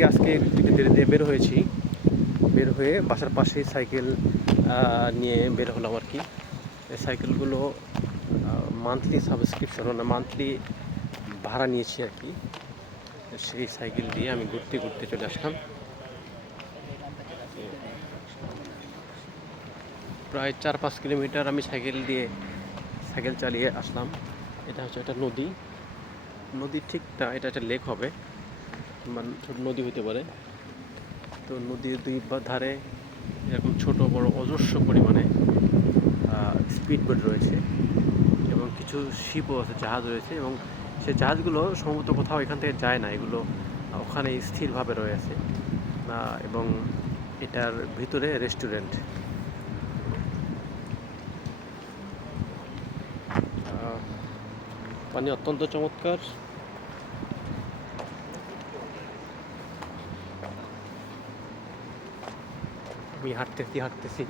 থেকে আজকে একটু দেরি দিয়ে বের হয়েছি, বের হয়ে বাসার পাশেই সাইকেল নিয়ে বের হলাম আর কি। এই সাইকেলগুলো মান্থলি সাবস্ক্রিপশন মানে মান্থলি ভাড়া নিয়েছি আর কি। সেই সাইকেল দিয়ে আমি ঘুরতে ঘুরতে চলে আসলাম। প্রায় 4-5 কিলোমিটার আমি সাইকেল চালিয়ে আসলাম। এটা হচ্ছে একটা নদী ঠিক না, এটা একটা লেক হবে, মানে ছোট নদী হতে পারে। তো নদীর দুই ধারে এরকম ছোট বড় অজস্র পরিমাণে স্পিড বোট রয়েছে এবং কিছু শিপও আছে, জাহাজ রয়েছে, এবং সেই জাহাজগুলো সম্ভবত কোথাও এখান থেকে যায় না, এগুলো ওখানে স্থিরভাবে রয়েছে। এবং এটার ভিতরে রেস্টুরেন্ট। পানি অত্যন্ত চমৎকার। আমি হাঁটতেছি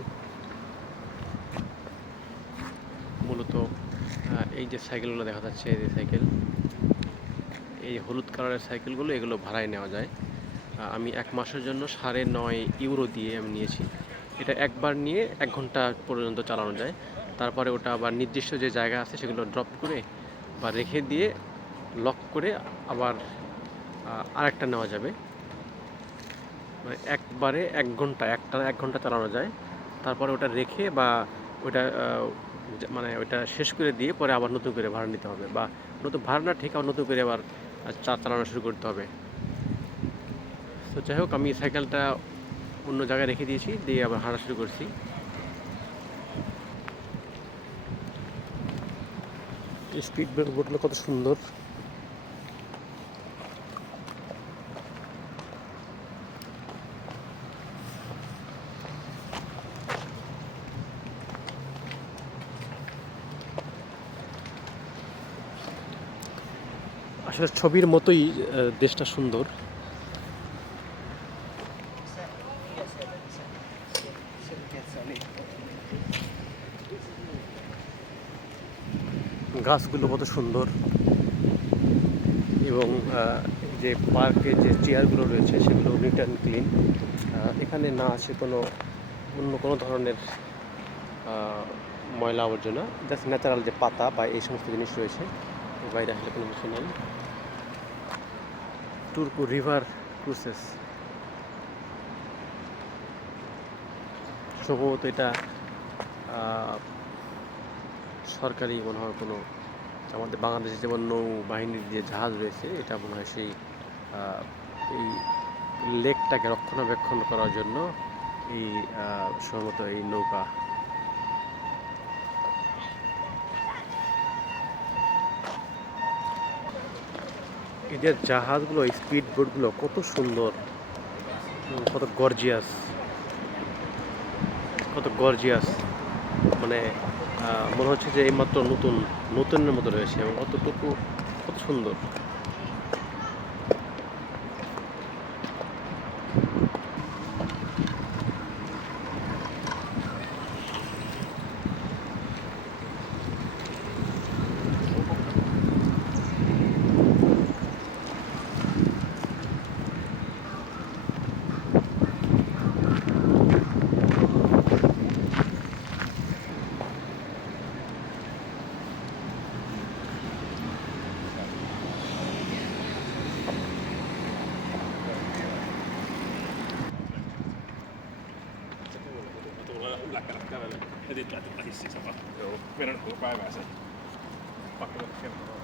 মূলত এই যে সাইকেলগুলো দেখা যাচ্ছে, এই সাইকেল, এই হলুদ কালারের সাইকেলগুলো, এগুলো ভাড়ায় নেওয়া যায়। আমি 1 মাসের জন্য 9.5 ইউরো দিয়ে আমি নিয়েছি। এটা একবার নিয়ে 1 ঘন্টা পর্যন্ত চালানো যায়। তারপরে ওটা আবার নির্দিষ্ট যে জায়গা আছে সেগুলো ড্রপ করে বা রেখে দিয়ে লক করে আবার আরেকটা নেওয়া যাবে। মানে একবারে 1 ঘন্টা, 1 ঘন্টা চালানো যায়। তারপরে ওটা রেখে বা ওটা মানে ওটা শেষ করে দিয়ে পরে আবার নতুন করে ভাড়া নিতে হবে, বা নতুন ভাড়া না ঠিক আবার নতুন করে আবার চালানো শুরু করতে হবে। তো যাই হোক, আমি সাইকেলটা অন্য জায়গায় রেখে দিয়েছি, দিয়ে আবার হাঁটা শুরু করছি। স্পিড বোটগুলো কত সুন্দর! আসলে ছবির মতোই দেশটা সুন্দর। গাছগুলো কত সুন্দর, এবং যে পার্কে যে চেয়ারগুলো রয়েছে সেগুলো নিট অ্যান্ড ক্লিন। এখানে না আছে অন্য কোনো ধরনের ময়লা আবর্জনা, জাস্ট ন্যাচারাল যে পাতা বা এই সমস্ত জিনিস রয়েছে, এর বাইরে আসলে কোনো কিছু নেই। টুরকু রিভার ক্রুসেস, সম্ভবত এটা সরকারি মনে হয় কোনো, আমাদের বাংলাদেশে যেমন নৌবাহিনীর যে জাহাজ রয়েছে, এটা মনে হয় সেই এই লেকটাকে রক্ষণাবেক্ষণ করার জন্য এই সম্ভবত এই নৌকা। এই যে জাহাজগুলো, স্পিড বোটগুলো কত সুন্দর, কত গর্জিয়াস, মানে মনে হচ্ছে যে এইমাত্র নতুনের মতো রয়েছে, এবং অতটুকু কত সুন্দর। Heti lähti hissiin sama. Joo. Meidän päivää sen. Pakko kertoa.